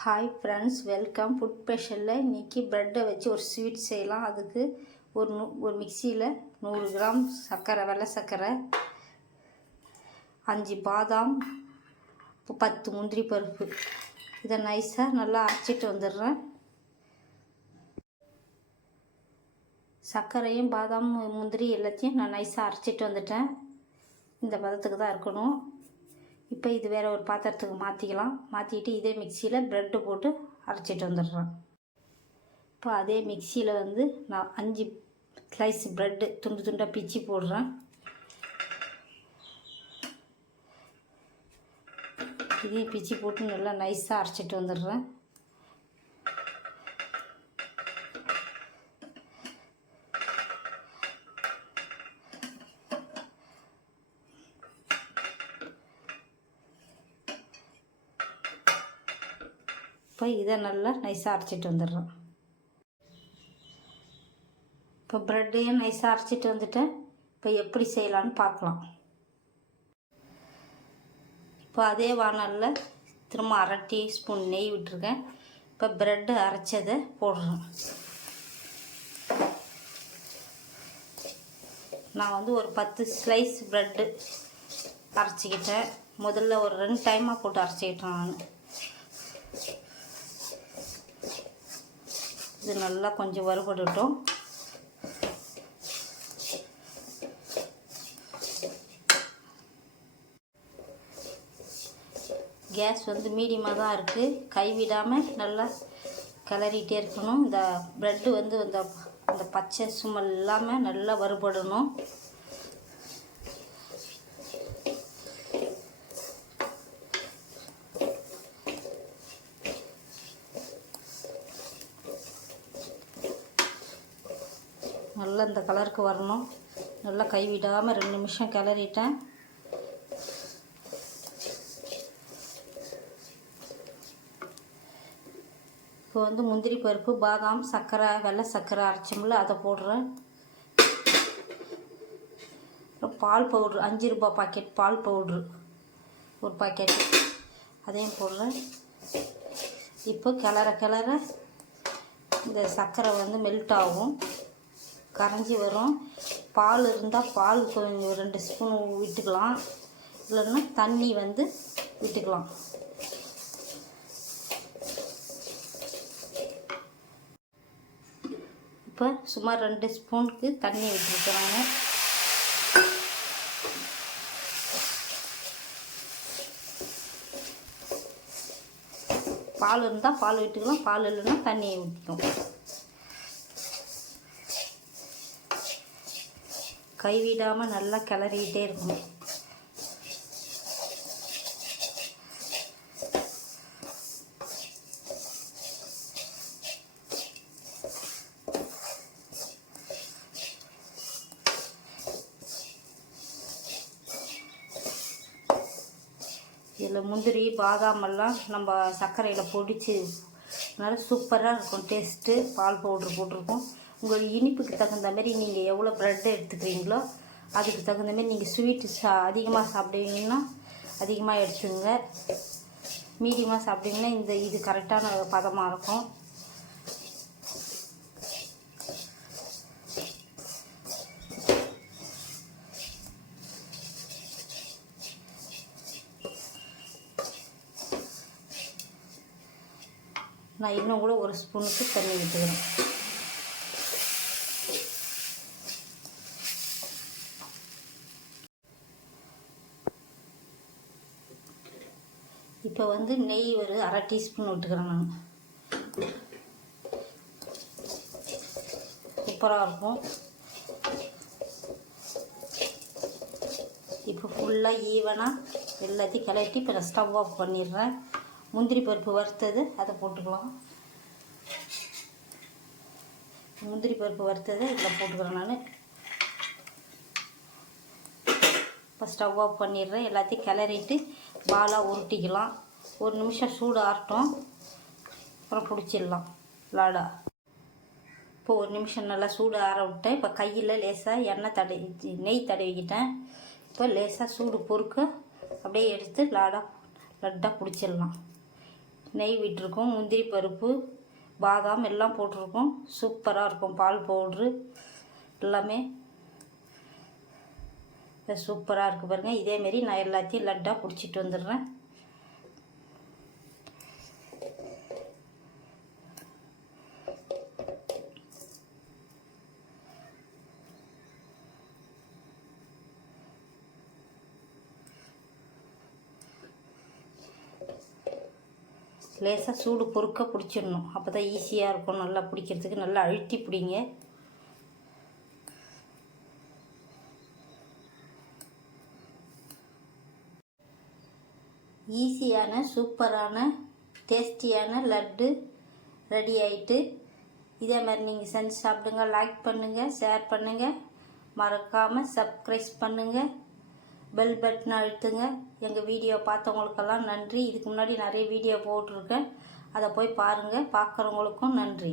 Hi friends, welcome. Food ஸ்பெஷலில் இன்றைக்கி ப்ரெட்டை வச்சு ஒரு ஸ்வீட் செய்யலாம். அதுக்கு ஒரு மிக்சியில் 100 கிராம் சர்க்கரை, வெள்ளை சர்க்கரை, 5 பாதாம், 10 முந்திரி பருப்பு, இதை நைஸாக நல்லா அரைச்சிட்டு வந்துடுறேன். சர்க்கரையும் பாதாம் முந்திரி எல்லாத்தையும் நான் நைஸாக அரைச்சிட்டு வந்துட்டேன். இந்த பதத்துக்கு தான் இருக்கணும். இப்போ இது வேறு ஒரு பாத்திரத்துக்கு மாற்றிக்கலாம். மாற்றிட்டு இதே மிக்சியில் ப்ரெட்டு போட்டு அரைச்சிட்டு வந்துடுறேன். இப்போ அதே மிக்சியில் நான் 5 ஸ்லைஸ் ப்ரெட்டு துண்டு துண்டாக பிச்சு போடுறேன். இதையும் பிச்சு போட்டு நல்லா நைஸாக அரைச்சிட்டு வந்துடுறேன். இப்போ இதை நல்லா நைஸாக அரைச்சிட்டு வந்துடுறோம். இப்போ ப்ரெட்டையும் நைஸாக அரைச்சிட்டு வந்துட்டேன். இப்போ எப்படி செய்யலான்னு பார்க்கலாம். இப்போ அதே வானலில் திரும்ப 1/2 டீஸ்பூன் நெய் விட்டுருக்கேன். இப்போ ப்ரெட்டு அரைச்சதை போடுறேன். நான் ஒரு 10 ஸ்லைஸ் ப்ரெட்டு அரைச்சிக்கிட்டேன். முதல்ல ஒரு 2 டைமாக போட்டு அரைச்சிக்கிட்டேன் நான். இது நல்லா கொஞ்சம் வறுபடட்டும். கேஸ் மீடியமாக தான் இருக்குது. கைவிடாமல் நல்லா கிளறிட்டே இருக்கணும். இந்த ப்ரெட்டு அந்த பச்சை சுமல் இல்லாமல் நல்லா வறுபடணும். நல்லா இந்த கலருக்கு வரணும். நல்லா கைவிடாமல் 2 நிமிஷம் கிளறிட்டேன். இப்போ முந்திரி பருப்பு, பாதாம், சர்க்கரை, வெள்ளை சர்க்கரை அரைச்சோம்ல, அதை போடுறேன். பால் பவுட்ரு 5 ரூபாய் பாக்கெட் பால் பவுட்ரு ஒரு பாக்கெட், அதையும் போடுறேன். இப்போ கிளற இந்த சர்க்கரை மெல்ட் ஆகும், கரைஞ்சி வரும். பால் இருந்தால் பால் கொஞ்சம் 2 ஸ்பூன் விட்டுக்கலாம், இல்லைன்னா தண்ணி விட்டுக்கலாம். இப்போ சுமார் 2 ஸ்பூனுக்கு தண்ணி விட்டுருக்குறாங்க. பால் இருந்தால் பால் விட்டுக்கலாம், பால் இல்லைன்னா தண்ணியை ஊற்றிக்கும். கைவிடாமல் நல்லா கிளறிக்கிட்டே இருக்கணும். இதில் முந்திரி, பாதாமெல்லாம் நம்ம சர்க்கரையில் பொடிச்சு நல்லா சூப்பராக இருக்கும் டேஸ்ட்டு. பால் பவுட்ரு போட்டிருக்கோம். உங்கள் இனிப்புக்கு தகுந்த மாதிரி நீங்கள் எவ்வளோ ப்ரெட்டு எடுத்துக்கிறீங்களோ அதுக்கு தகுந்த மாதிரி நீங்கள் ஸ்வீட்டு அதிகமாக சாப்பிடுவீங்கன்னா அதிகமாக எடுத்துங்க. மீடியமாக சாப்பிட்டீங்கன்னா இது கரெக்டான பதமாக இருக்கும். நான் இன்னும் கூட 1 ஸ்பூனுக்கு தண்ணி விட்டுக்கிறேன். இப்போ நெய் ஒரு 1/2 டீஸ்பூன் விட்டுக்கிறேன் நான். சூப்பராக இருக்கும். இப்போ ஃபுல்லாக ஈவனாக எல்லாத்தையும் கிளட்டி இப்போ நான் ஸ்டவ் ஆஃப் பண்ணிடுறேன். முந்திரி பருப்பு வறுத்தது அதை போட்டுக்கலாம். முந்திரி பருப்பு வறுத்ததை இதில் போட்டுக்கிறேன் நான். இப்போ ஸ்டவ் ஆஃப் பண்ணிடுறேன். எல்லாத்தையும் கிளறிட்டு பாலாக உருட்டிக்கலாம். 1 நிமிஷம் சூடு ஆறட்டும், அப்புறம் பிடிச்சிடலாம் லாடா. இப்போ 1 நிமிஷம் நல்லா சூடு ஆற விட்டேன். இப்போ கையில் லேசாக நெய் தடவிக்கிட்டேன். இப்போ லேசாக சூடு பொறுக்க அப்படியே எடுத்து லட்டாக பிடிச்சிடலாம். நெய் விட்டுருக்கோம், முந்திரி பருப்பு, பாதாம் எல்லாம் போட்டிருக்கோம். சூப்பராக இருக்கும். பால் பவுட்ரு எல்லாமே சூப்பராக இருக்குது பாருங்கள். இதேமாரி நான் எல்லாத்தையும் லட்டாக பிடிச்சிட்டு வந்துடுறேன். லேசாக சூடு பொறுக்க பிடிச்சிடணும். அப்போ தான் ஈஸியாக இருக்கும். நல்லா பிடிக்கிறதுக்கு நல்லா அழுத்தி பிடிங்க. ஈஸியான சூப்பரான டேஸ்டியான லட்டு ரெடி ஆகிட்டு. இதே மாதிரி நீங்கள் செஞ்சு சாப்பிடுங்க. லைக் பண்ணுங்கள், ஷேர் பண்ணுங்கள், மறக்காமல் சப்ஸ்கிரைப் பண்ணுங்கள், பெல் பட்டனை அழுத்துங்க. எங்கள் வீடியோ பார்த்தவங்களுக்கெல்லாம் நன்றி. இதுக்கு முன்னாடி நிறைய வீடியோ போட்டிருக்கேன், அதை போய் பாருங்கள். பார்க்குறவங்களுக்கும் நன்றி.